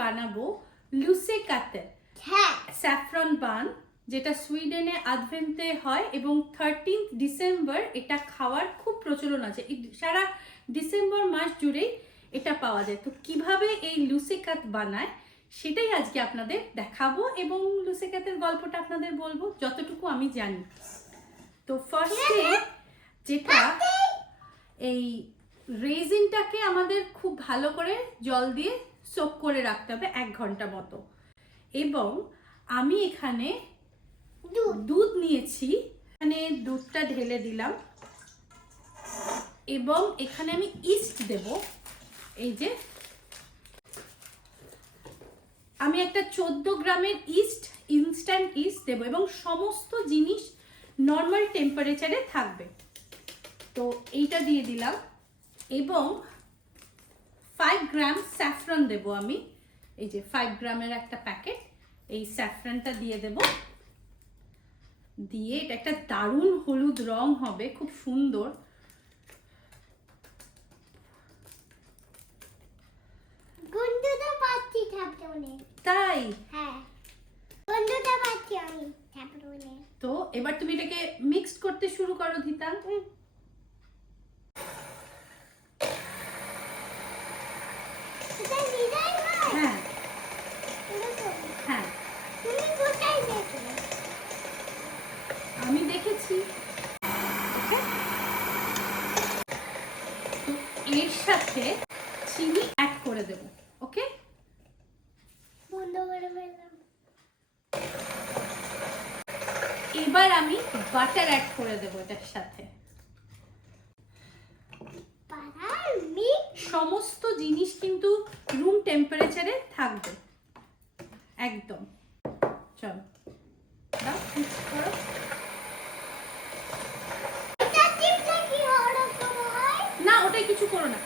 বানাবো লুসেকাতে স্যাফরন বান, যেটা সুইডেনে আদভেন্টে হয় এবং 13 ডিসেম্বর এটা খাওয়ার খুব প্রচলন আছে। সারা ডিসেম্বর মাস জুড়েই এটা পাওয়া যায়। তো কিভাবে এই লুসেকাত বানায় সেটাই আজকে আপনাদের দেখাবো এবং লুসেকাতের গল্পটা আপনাদের বলবো যতটুকু আমি জানি। তো ফার্স্টে যেটা এই রেজিনটাকে আমাদের খুব ভালো করে জল দিয়ে সোক করে রাখতে হবে 1 ঘন্টা মতো। এবং আমি এখানে দুধ নিয়েছি, এখানে দুধটা ঢেলে দিলাম এবং এখানে আমি ইস্ট দেব। এই যে আমি একটা 14 গ্রামের ইনস্ট্যান্ট ইস্ট দেব এবং সমস্ত জিনিস নর্মাল টেম্পারেচারে থাকবে। তো এইটা দিয়ে দিলাম এবং 5 গ্রাম স্যাফরন দেব আমি। এই যে 5 গ্রামের একটা প্যাকেট, এই স্যাফরনটা দিয়ে দেব। দিয়ে এটা একটা দারুণ হলুদ রং হবে, খুব সুন্দর। গন্ধটা পাচ্ছি ঠাপটনে। তাই? হ্যাঁ, গন্ধটা পাচ্ছি আমি ঠাপটনে। তো এবার তুমি এটাকে মিক্স করতে শুরু করো ধিতা। এটা নিদাই হয়? হ্যাঁ এরকম? হ্যাঁ, তুমি কোথায় দেখলে? আমি দেখেছি। ওকে, তো এর সাথে চিনি অ্যাড করে দেব। ওকে, বন্ধ করে ফেললাম। এবার আমি বাটার অ্যাড করে দেব এটার সাথে। বাটার মিক্স সমস্ত জিনিস কিন্তু রুম টেম্পারেচারে থাকবে একদম। চল দাও, মিক্স করো। এটা চিপটা কি রকম হয়? না, ওটাই কিছু করো না।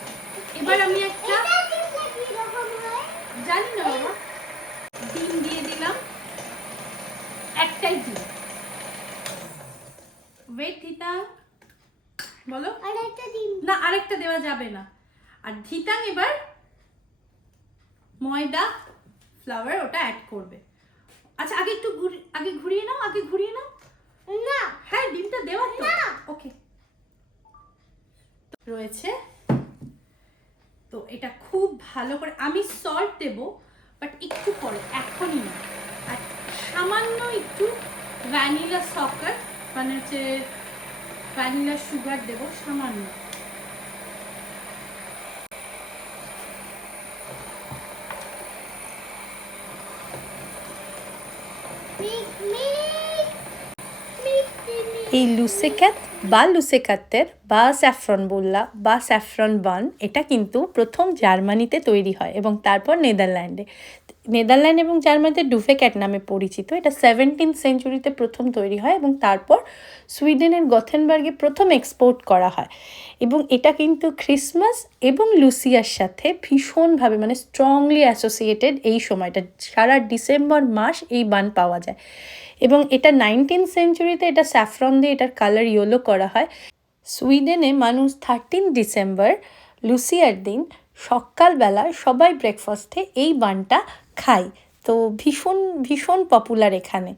এবার আমি একটা এটা চিপটা কি রকম হয়? জানি না বাবা, ডিম দিয়ে দিলাম, একটাই ডিম। ওয়েট ধিতাং, বলো। আর একটা ডিম। না, আরেকটা দেওয়া যাবে না। আর ধিতাং এবার ময়দা ফ্লাওয়ার ওটা অ্যাড করবে। আচ্ছা, আগে একটু আগে ঘুরিয়ে নাও, আগে ঘুরিয়ে নাও। না, হ্যাঁ, ডিমটা দেওয়া তো। না। ওকে, রয়েছে। তো এটা খুব ভালো করে আমি সল্ট দেব, বাট একটু পরে, এখনই না। আর সামান্য একটু ভ্যানিলা সকার, মানে হচ্ছে ভ্যানিলা সুগার দেব সামান্য। এই লুসেকাত বা লুসেকাতের বা স্যাফরন বললা বা স্যাফরন বান, এটা কিন্তু প্রথম জার্মানিতে তৈরি হয় এবং তারপর নেদারল্যান্ডে। নেদারল্যান্ড এবং জার্মানিতে ডুফেক্যাট নামে পরিচিত। এটা 17th সেঞ্চুরিতে প্রথম তৈরি হয় এবং তারপর সুইডেনের গথেনবার্গে প্রথম এক্সপোর্ট করা হয়। এবং এটা কিন্তু ক্রিসমাস এবং লুসিয়ার সাথে ভীষণভাবে মানে স্ট্রংলি অ্যাসোসিয়েটেড। এই সময়টা সারা ডিসেম্বর মাস এই বান পাওয়া যায় এবং এটা 19th সেঞ্চুরিতে এটা স্যাফরন দিয়ে এটার কালার ইয়েলো করা হয়। সুইডেনে মানুষ 13 ডিসেম্বর লুসিয়ার দিন সকালবেলা সবাই ব্রেকফাস্টে এই বানটা খায়। তো ভীষণ ভীষণ পপুলার এখানে।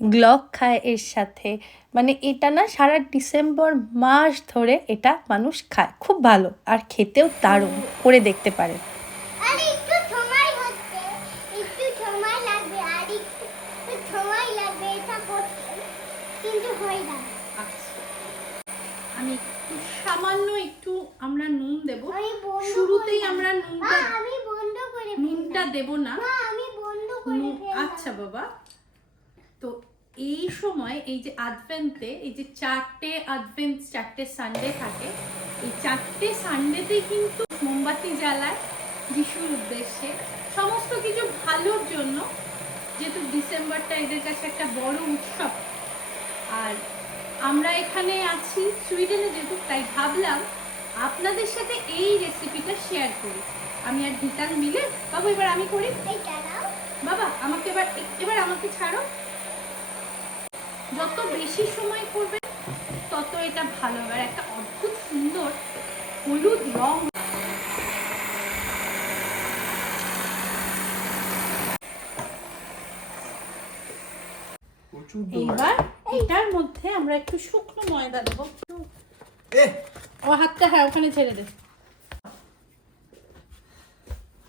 গ্লক খায় এর সাথে, মানে এটা না সারা ডিসেম্বর মাস ধরে এটা মানুষ খায়। খুব ভালো আর খেতেও দারুণ, করে দেখতে পারেন। আর একটু সময় হচ্ছে, একটু সময় লাগবে, আর একটু সময় লাগবে এটা করতে, কিন্তু হয় না। আচ্ছা, আমি একটু সামান্য একটু আমরা নুন দেব। আমি বন্ধ শুরুতেই করলাম। আমরা মা, আমি বন্ধ করে নুনটা দেব না। মা, আমি বন্ধ করে ফেললাম। আচ্ছা বাবা, তো এই সময় এই যে আদভেন্টে এই যে 4টে সানডে থাকে, এই 4টে সানডেতে কিন্তু মোমবাতি জ্বালায় যিশুর উদ্দেশ্যে, সমস্ত কিছু ভালোর জন্য। যেহেতু ডিসেম্বরটা এদের কাছে একটা বড় উৎসব, আর আমরা এখানে আছি সুইডেনে যেহেতু, তাই ভাবলাম আপনাদের সাথে এই রেসিপিটা শেয়ার করি। আমি আর ধিতাং মিলে। বাবু এবার আমি করি। এইটা নাও। বাবা আমাকে এবার আমাকে ছাড়ো। যত বেশি সময় করবে তত এটা ভালো হবে। আর একটা অদ্ভুত সুন্দর হলুদ রং। এইবার এটার মধ্যে আমরা একটু শুকনো ময়দা দেবো। ও হাতটা হ্যাঁ ওখানে ছেড়ে দে।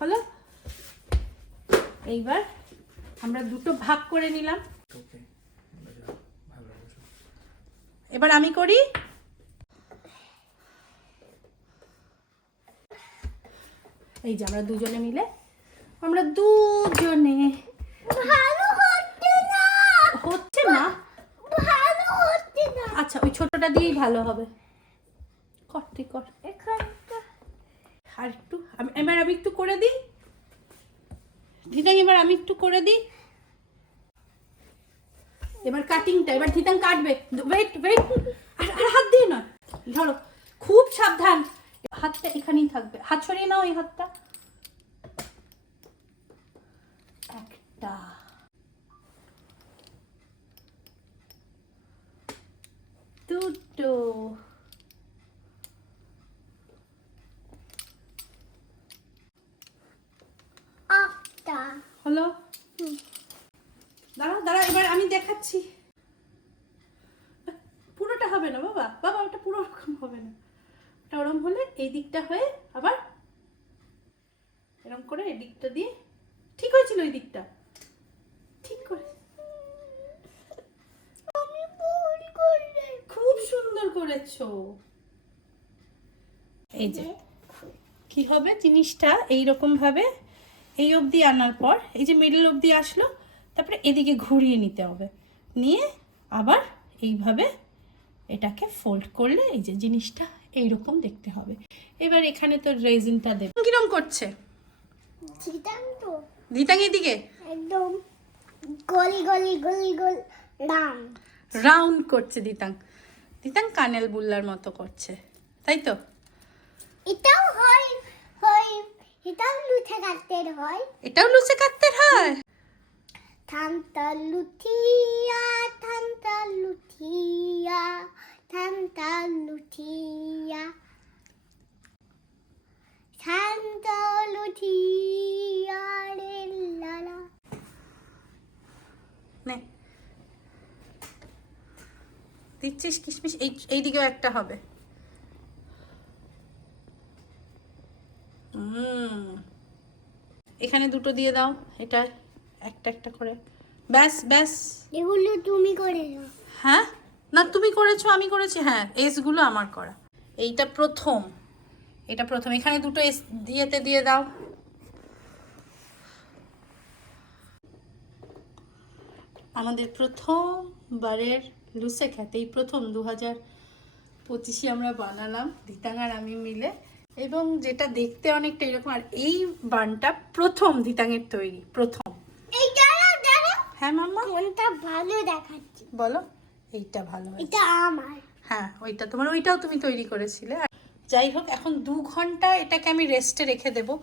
হলো, এইবার আমরা দুটো ভাগ করে নিলাম। এবার আমি করি। এই যে আমরা দুজনে মিলে ভালো হচ্ছে না। ভালো হচ্ছে না। আচ্ছা ওই ছোটটা দিয়েই ভালো হবে। কর তুই কর। আর একটু এবার আমি একটু করে দিই ধিতাং, এবার আমি একটু করে দিই। এবার কাটিংটা এবার ধিতাং কাটবে। ওয়েট ওয়েট, আর হাত দিয়ে না, ধরো খুব সাবধান, হাতটা এখানেই থাকবে। হাত সরিয়ে নাও, এই হাতটা। একটা, দুটো, একটা হলো। দাঁড়া দাঁড়া, এবার আমি দেখাচ্ছি। পুরোটা হবে না বাবা, বাবা ওটা পুরো রকম হবে না। ওটা ওরম হলে এই দিকটা হয়ে আবার এরকম করে এই দিকটা দিয়ে। ঠিক হয়েছিল এই দিকটা, ঠিক করে। আমি ভুল করলে। খুব সুন্দর করেছো। এই যে কি হবে জিনিসটা, এইরকম ভাবে এই অবধি আনার পর এই যে মিডল অবধি আসলো, তারপরে এদিকে ঘুরিয়ে নিতে হবে। নিয়ে আবার এইভাবে এটাকে ফোল্ড করলে এই যে জিনিসটা এইরকম দেখতে হবে। এবার এখানে তো রেজিনটা দেবে। কিরম করছে ধিতাং তো ধিতাং? এদিকে একদম গোল গোল গোল গোল রাউন্ড রাউন্ড করছে ধিতাং। ধিতাং কানেল বুল্লার মতো করছে, তাই তো? এটাও হয় হয় এটাও লুথে কাটতে হয়। এটাও লুচে কাটতে হয়। থানতা লুথিয়া থানতা লুথিয়া থানতা লুথিয়া থানতা লুথিয়া রে লালা। নে দিচ্ছিস কিশমিশ, এই দিকেও একটা হবে। এখানে দুটো দিয়ে দাও, এটা একটা একটা করে। ব্যাস ব্যাস। এগুলো তুমি করে নাও। হ্যাঁ না, তুমি করেছো আমি করেছি। হ্যাঁ, এসগুলো আমার করা। এইটা প্রথম, এটা প্রথম। এখানে দুটো এস দিয়েতে দিয়ে দাও। আমাদের প্রথমবারের লুচে খেতে, এই প্রথম 2025 আমরা বানালাম ধিতাং আর আমি মিলে, এবং যেটা দেখতে অনেকটা এরকম। আর এই বানটা প্রথম ধিতাংয়ের তৈরি, প্রথম। এই দাঁড়াও দাঁড়াও, হ্যাঁ মাম্মা কোনটা ভালো দেখাচ্ছি? বলো। এইটা ভালো হয়েছে। এটা আমার। হ্যাঁ ওইটা তোমার, ওইটাও তুমি তৈরি করেছিলে। যাই হোক, এখন 2 ঘন্টা এটাকে আমি রেস্টে রেখে দেবো,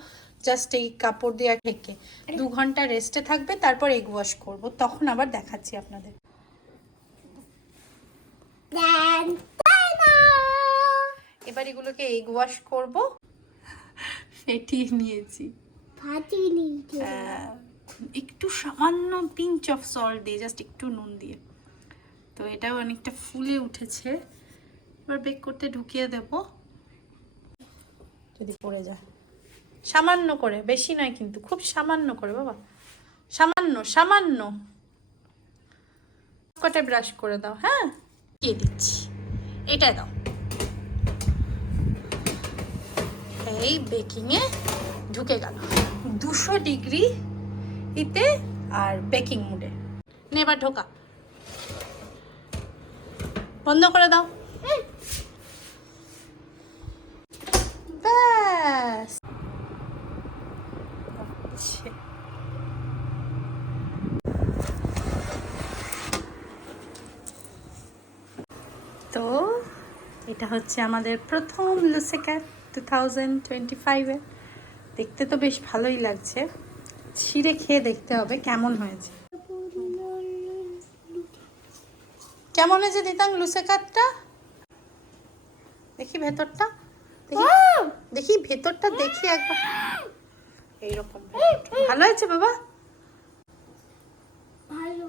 জাস্ট এই কাপড় দিয়ে ঢেকে 2 ঘন্টা রেস্টে থাকবে। তারপর এগ ওয়াশ করবো, তখন আবার দেখাচ্ছি আপনাদের। এবার এগুলোকে এগ ওয়াশ করবো। ফেটিয়ে নিয়েছি, ফাটিয়ে নিয়েছি। একটু সামান্য পিঞ্চ অফ সল্ট দিয়ে, জাস্ট একটু নুন দিয়ে। তো এটাও অনেকটা ফুলে উঠেছে। এবার বেক করতে ঢুকিয়ে দেব। যদি পড়ে যায় সামান্য করে, বেশি নয় কিন্তু, খুব সামান্য করে বাবা, সামান্য সামান্য। কটা ব্রাশ করে দাও। হ্যাঁ দিয়ে দিচ্ছি, এটা দাও। এই বেকিংয়ে ঢুকে গেল 200 ডিগ্রি ইতে আর বেকিং মুডে। নে এবার ঢোকা, বন্ধ করে দাও। ব্যাস। তো এটা হচ্ছে আমাদের প্রথম লুচে ক্যাট 2025-এ। দেখতে তো বেশ ভালোই লাগছে, ছিঁড়ে খেয়ে দেখতে হবে কেমন হয়েছে। কেমন হয়েছে দিতাং লুচে কাটটা? দেখি ভেতরটা, দেখি দেখি ভেতরটা, দেখি একবার। এইরকম ভালো হয়েছে বাবা, ভালো।